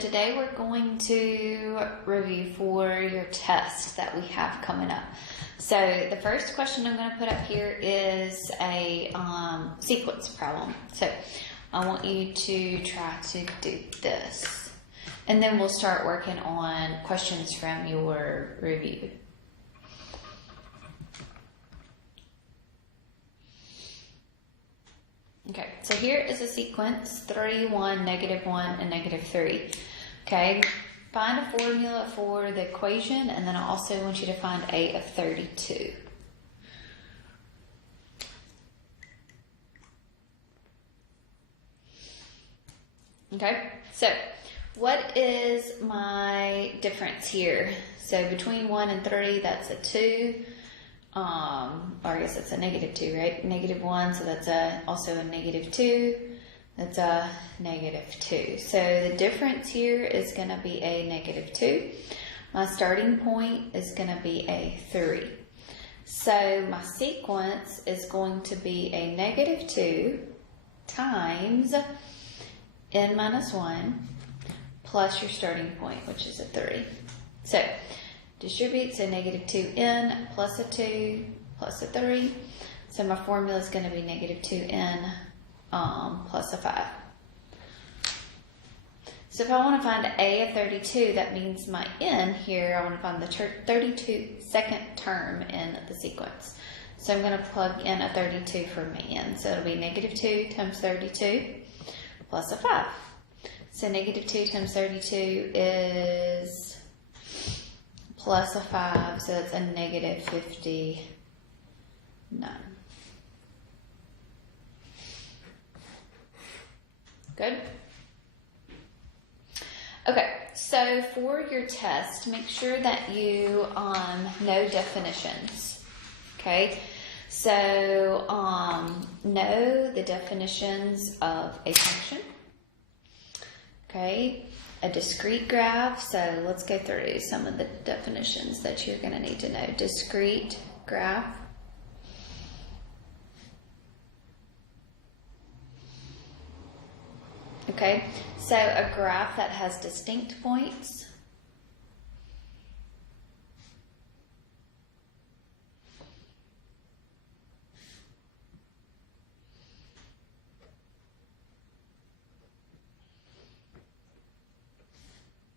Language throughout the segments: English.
Today we're going to review for your test that we have coming up. So the first question I'm going to put up here is a sequence problem. So I want you to try to do this. And then we'll start working on questions from your review. Okay, so here is a sequence, 3, 1, -1, and -3. Okay, find a formula for the equation, and then I also want you to find A of 32. Okay, so what is my difference here? So between 1 and 3, that's a 2. Or I guess that's a -2, right? -1, so that's also a -2. That's a -2. So the difference here is going to be a -2. My starting point is going to be a 3. So my sequence is going to be a -2 times n minus 1 plus your starting point, which is a 3. So distribute, so -2n plus a 2 plus a 3. So my formula is going to be -2n plus a 5. So if I want to find A of 32, that means my n here, I want to find the 32nd term in the sequence. So I'm going to plug in a 32 for my n. So it'll be -2 times 32 plus a 5. So -2 times 32 is plus a 5, so that's a -59. Good? Okay, so for your test, make sure that you know definitions. Okay, so know the definitions of a function. Okay, a discrete graph. So let's go through some of the definitions that you're going to need to know. Discrete graph. Okay, so a graph that has distinct points.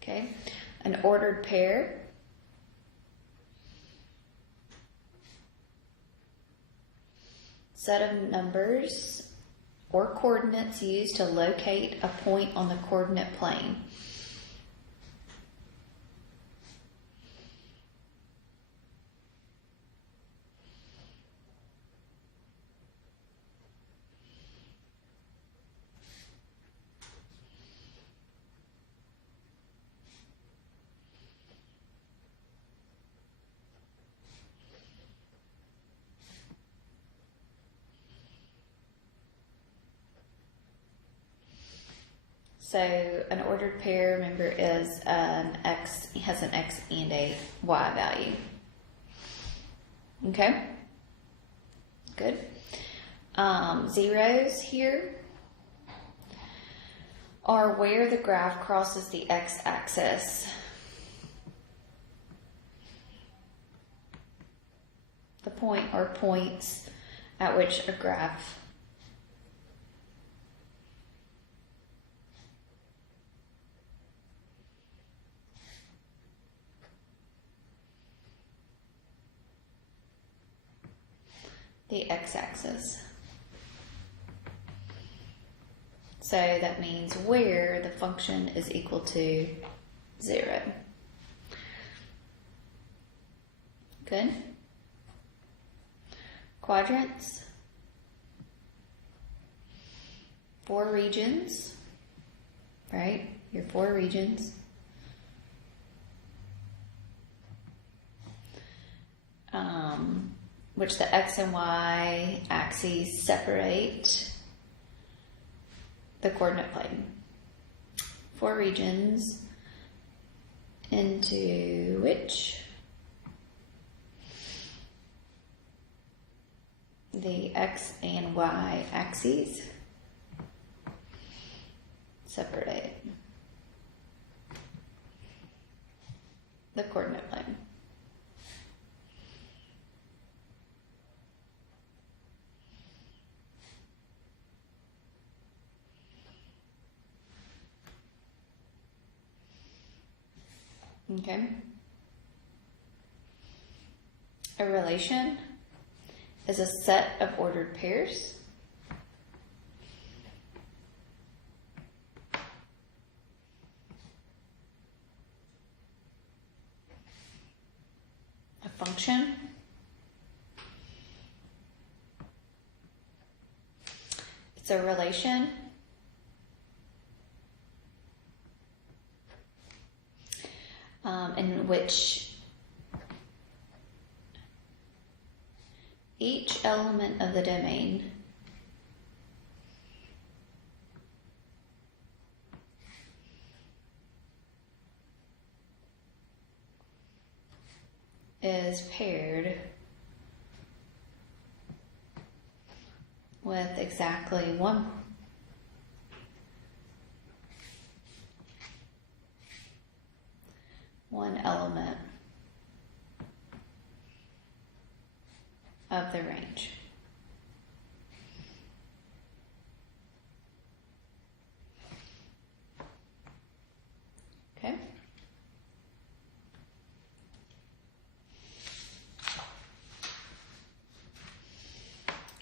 Okay, an ordered pair. Set of numbers or coordinates used to locate a point on the coordinate plane. So an ordered pair, remember, is an x, has an x and a y value. Okay? Good. Zeros here are where the graph crosses the x-axis. The point or points at which a graph the x-axis. So that means where the function is equal to 0. Good. Quadrants. 4 regions, right? Your 4 regions. Which the x and y axes separate the coordinate plane. 4 regions into which the x and y axes separate. the coordinate plane. Okay. A relation is a set of ordered pairs. A function it's a relation in which each element of the domain is paired with exactly one element of the range. Okay.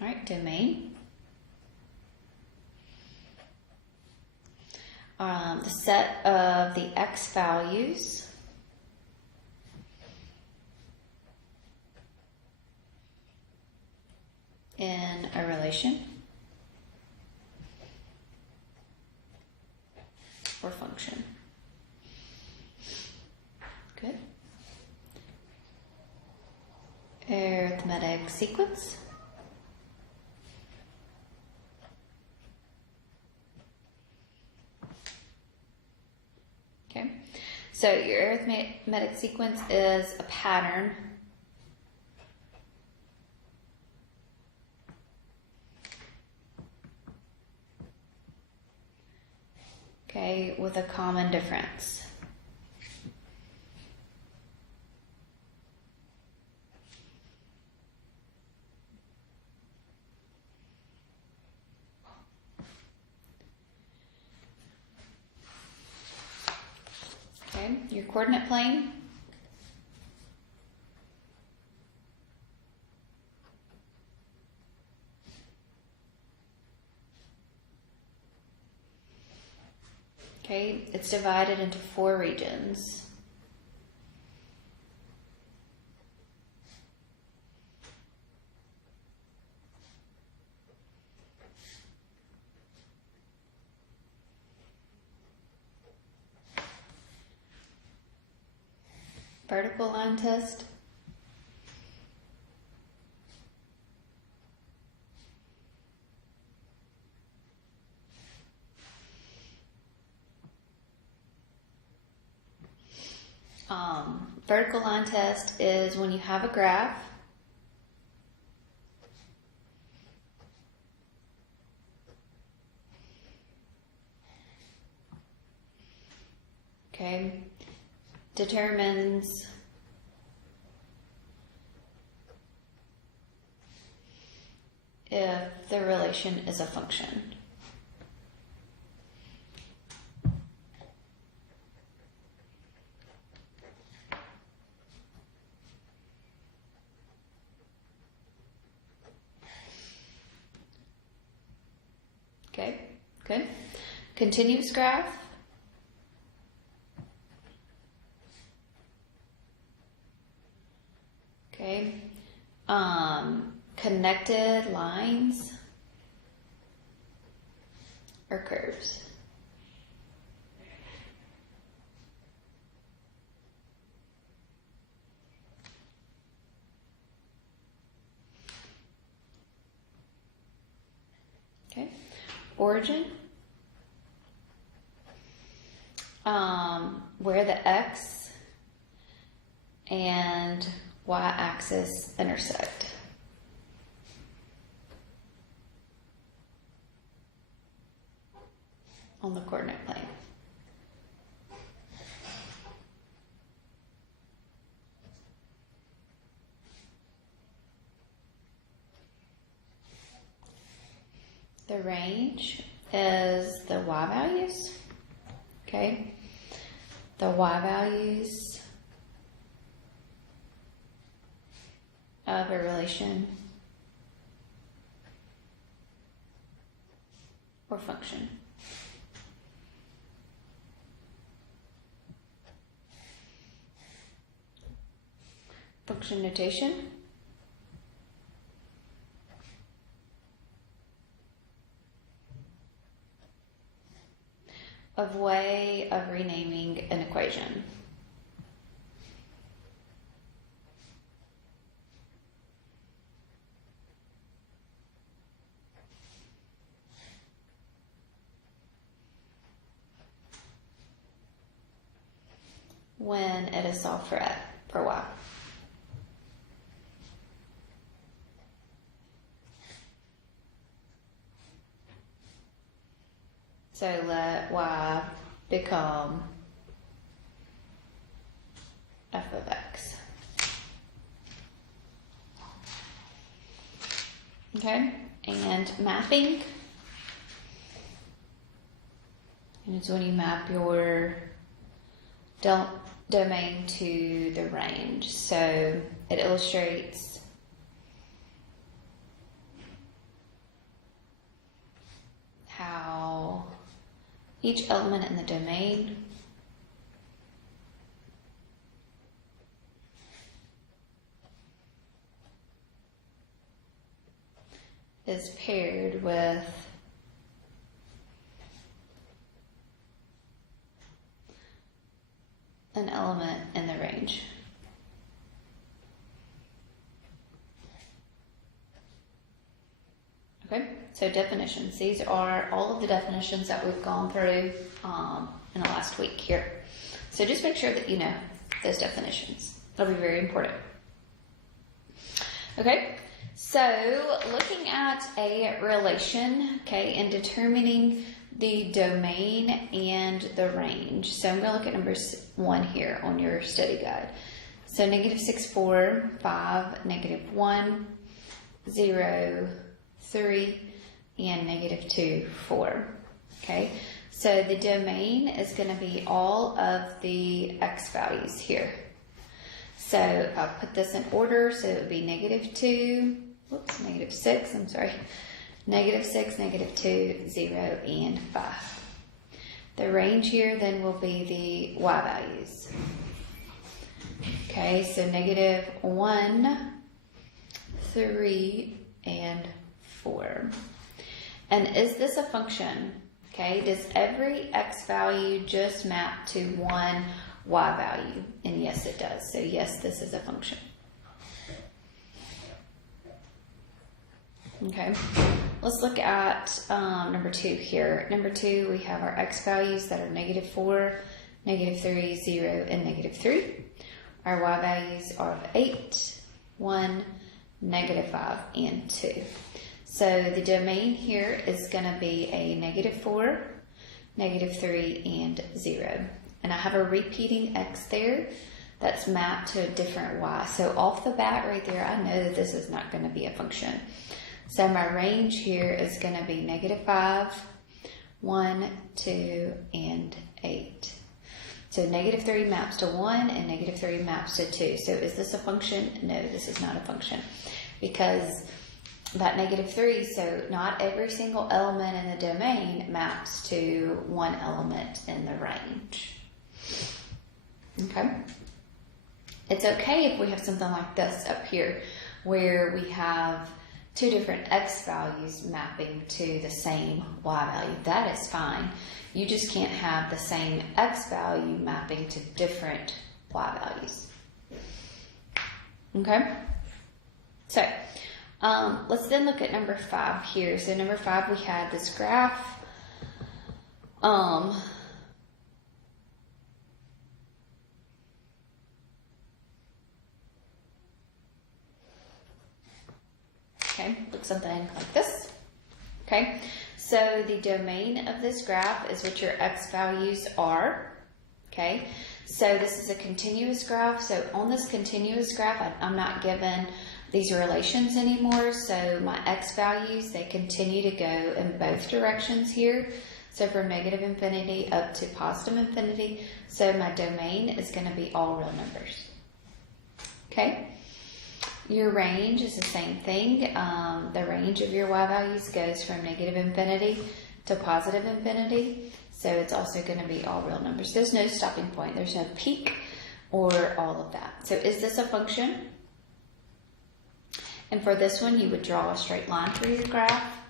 All right, domain. The set of the x values in a relation or function. Good. Arithmetic sequence. Okay. So your arithmetic sequence is a pattern okay, with a common difference. Okay, your coordinate plane. Okay, it's divided into 4 regions. Vertical line test. Vertical line test is when you have a graph okay, determines if the relation is a function. Okay, good. Continuous graph. Okay. Connected lines or curves. Okay. Origin. Where the x and y-axis intersect. On the coordinate plane. The range is the y values, okay? The y values of a relation or function. Function notation. Of way of renaming an equation. When it is solved for y. So let y become f of x. Okay, and mapping. And it's when you map your domain to the range. So it illustrates how each element in the domain is paired with an element in the range. Okay, so definitions. These are all of the definitions that we've gone through in the last week here. So just make sure that you know those definitions. That'll be very important. Okay, so looking at a relation, okay, and determining the domain and the range. So I'm going to look at number 1 here on your study guide. So -6, 4, 5, -1, 0, 3, and -2, 4. Okay, so the domain is going to be all of the x values here. So I'll put this in order. So it would be -2, whoops, -6, I'm sorry. -6, -2, 0, and 5. The range here then will be the y values. Okay, so -1, 3, and 4. And is this a function? Okay, does every x value just map to one y value? And yes, it does. So yes, this is a function. Okay, let's look at number 2 here. Number 2, we have our x values that are -4, -3, 0, and -3. Our y values are of 8, 1, -5, and 2. So the domain here is going to be a -4, -3, and 0. And I have a repeating x there that's mapped to a different y. So off the bat right there, I know that this is not going to be a function. So my range here is going to be -5, 1, 2, and 8. So -3 maps to 1 and -3 maps to 2. So is this a function? No, this is not a function. Because that -3, so not every single element in the domain maps to one element in the range. Okay? It's okay if we have something like this up here, where we have 2 different x values mapping to the same y value. That is fine. You just can't have the same x value mapping to different y values. Okay? So, let's then look at number 5 here. So number 5, we had this graph. Okay, looks something like this. Okay, so the domain of this graph is what your x values are. Okay, so this is a continuous graph. So on this continuous graph, I'm not given these relations anymore. So my x values, they continue to go in both directions here. So from negative infinity up to positive infinity. So my domain is going to be all real numbers. Okay. Your range is the same thing. The range of your y values goes from negative infinity to positive infinity. So it's also going to be all real numbers. There's no stopping point. There's no peak or all of that. So is this a function? And for this one, you would draw a straight line through your graph.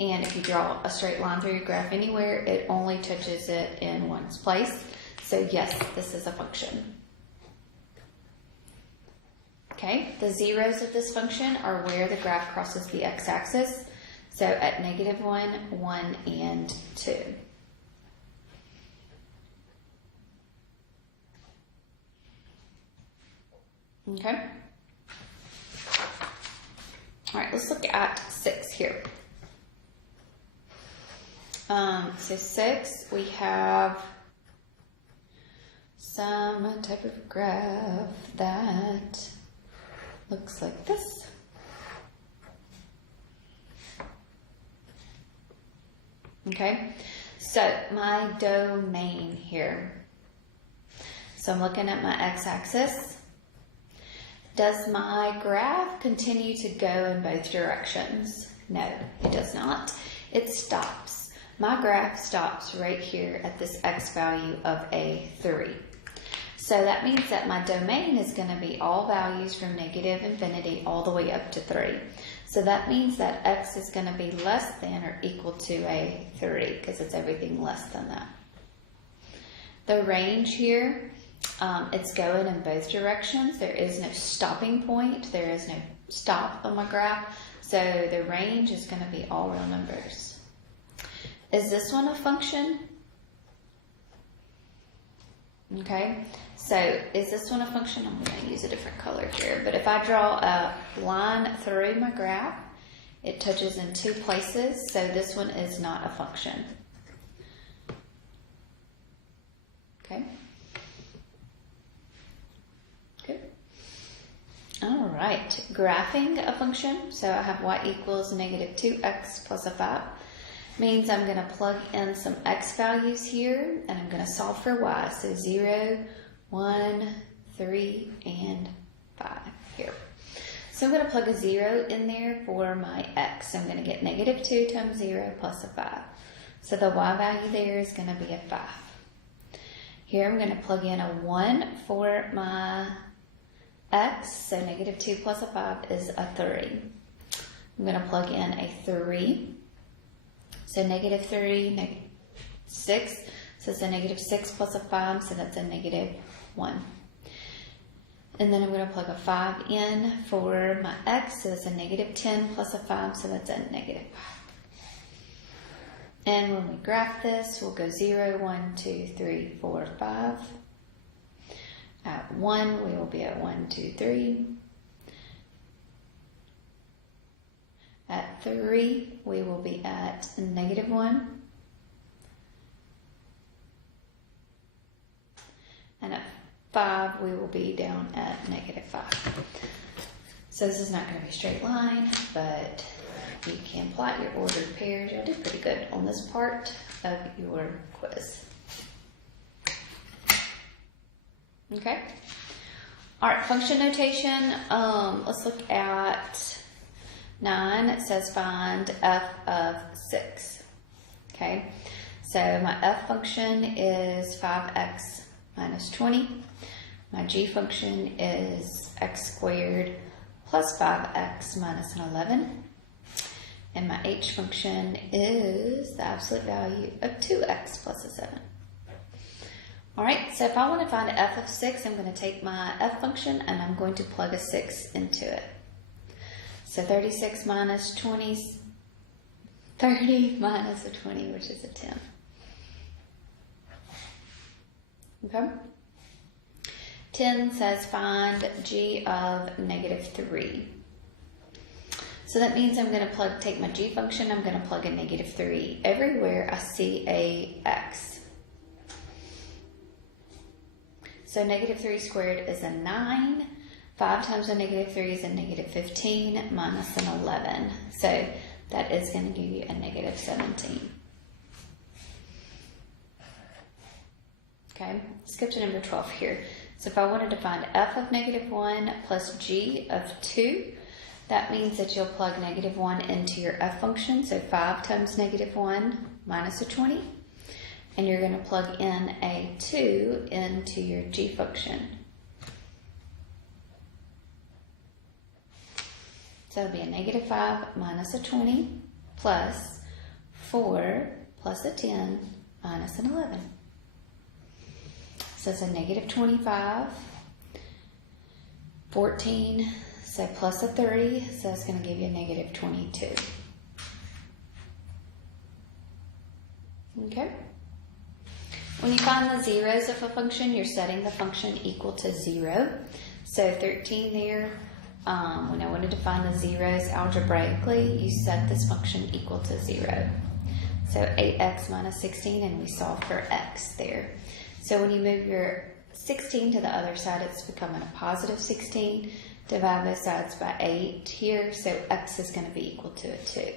And if you draw a straight line through your graph anywhere, it only touches it in one place. So yes, this is a function. Okay, the zeros of this function are where the graph crosses the x-axis. So at -1, 1, and 2. Okay. All right, let's look at 6 here. So 6, we have some type of graph that looks like this. Okay, so my domain here. So I'm looking at my x-axis. Does my graph continue to go in both directions? No, it does not. It stops. My graph stops right here at this x value of a 3. So that means that my domain is going to be all values from negative infinity all the way up to 3. So that means that x is going to be less than or equal to a 3 because it's everything less than that. The range here, it's going in both directions. There is no stopping point. There is no stop on my graph. So the range is going to be all real numbers. Is this one a function? Okay, so is this one a function? I'm going to use a different color here. But if I draw a line through my graph, it touches in 2 places. So this one is not a function. Okay. Good. All right, graphing a function. So I have y equals -2x plus a 5. Means I'm going to plug in some x values here, and I'm going to solve for y. So 0, 1, 3, and 5 here. So I'm going to plug a 0 in there for my x. So I'm going to get -2 times 0 plus a 5. So the y value there is going to be a 5. Here I'm going to plug in a 1 for my x. So -2 plus a 5 is a 3. I'm going to plug in a 3. So -3, -6, so it's a -6 plus a 5, so that's a -1. And then I'm going to plug a 5 in for my x, so it's a -10 plus a 5, so that's a -5. And when we graph this, we'll go 0, 1, 2, 3, 4, 5. At 1, we will be at 1, 2, 3. At 3, we will be at -1. And at 5, we will be down at -5. So this is not going to be a straight line, but you can plot your ordered pairs. You'll do pretty good on this part of your quiz. Okay. All right, function notation. Let's look at 9, it says find f of 6. Okay, so my f function is 5x minus 20. My g function is x squared plus 5x minus an 11. And my h function is the absolute value of 2x plus a 7. All right, so if I want to find f of 6, I'm going to take my f function and I'm going to plug a 6 into it. So 36 minus 20, 30 minus a 20, which is a 10. Okay. 10 says find g of -3. So that means I'm going to take my g function, I'm going to plug a -3 everywhere I see a x. So -3 squared is a 9. 5 times a negative 3 is a negative 15 minus an 11. So that is going to give you a negative 17. Okay, let's go to number 12 here. So if I wanted to find f of negative 1 plus g of 2, that means that you'll plug negative 1 into your f function. So 5 times negative 1 minus a 20. And you're going to plug in a 2 into your g function. So it'll be a negative 5 minus a 20 plus 4 plus a 10 minus an 11. So it's a negative 25, 14, so plus a 30, so it's going to give you a negative 22. Okay? When you find the zeros of a function, you're setting the function equal to 0. So 13 there, when I wanted to find the zeros algebraically, you set this function equal to 0. So 8x minus 16, and we solve for x there. So when you move your 16 to the other side, it's becoming a positive 16. Divide both sides by 8 here, so x is going to be equal to a 2.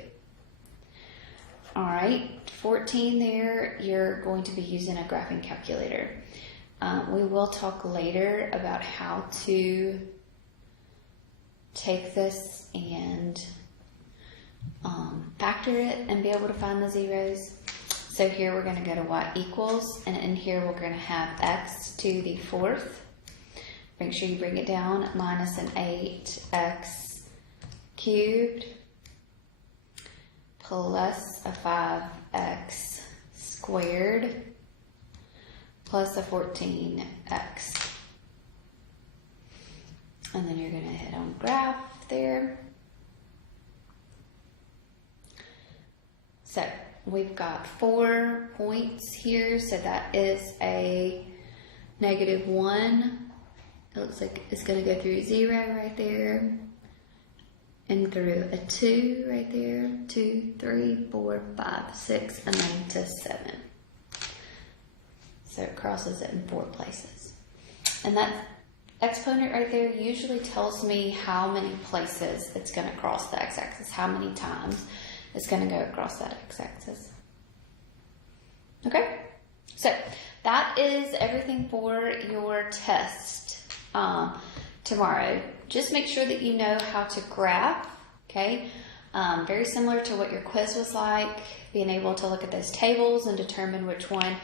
All right, 14 there, you're going to be using a graphing calculator. We will talk later about how to take this and factor it and be able to find the zeros. So here we're going to go to y equals, and in here we're going to have x to the 4th. Make sure you bring it down, minus an 8x cubed plus a 5x squared plus a 14x. And then you're going to hit on graph there. So we've got 4 points here, so that is a negative 1. It looks like it's going to go through 0 right there, and through a 2 right there, 2, 3, 4, 5, 6, and then to 7. So it crosses it in 4 places. And that exponent right there usually tells me how many places it's going to cross the x-axis, how many times it's going to go across that x-axis. Okay? So that is everything for your test tomorrow. Just make sure that you know how to graph, okay? Very similar to what your quiz was like, being able to look at those tables and determine which one,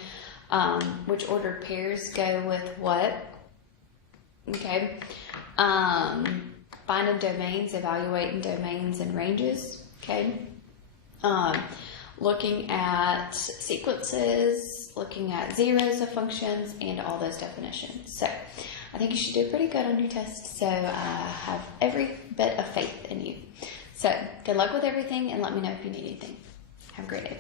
which ordered pairs go with what, okay? Finding domains, evaluating domains and ranges, okay? Looking at sequences, looking at zeros of functions, and all those definitions. So I think you should do pretty good on your test, so I have every bit of faith in you. So good luck with everything, and let me know if you need anything. Have a great day.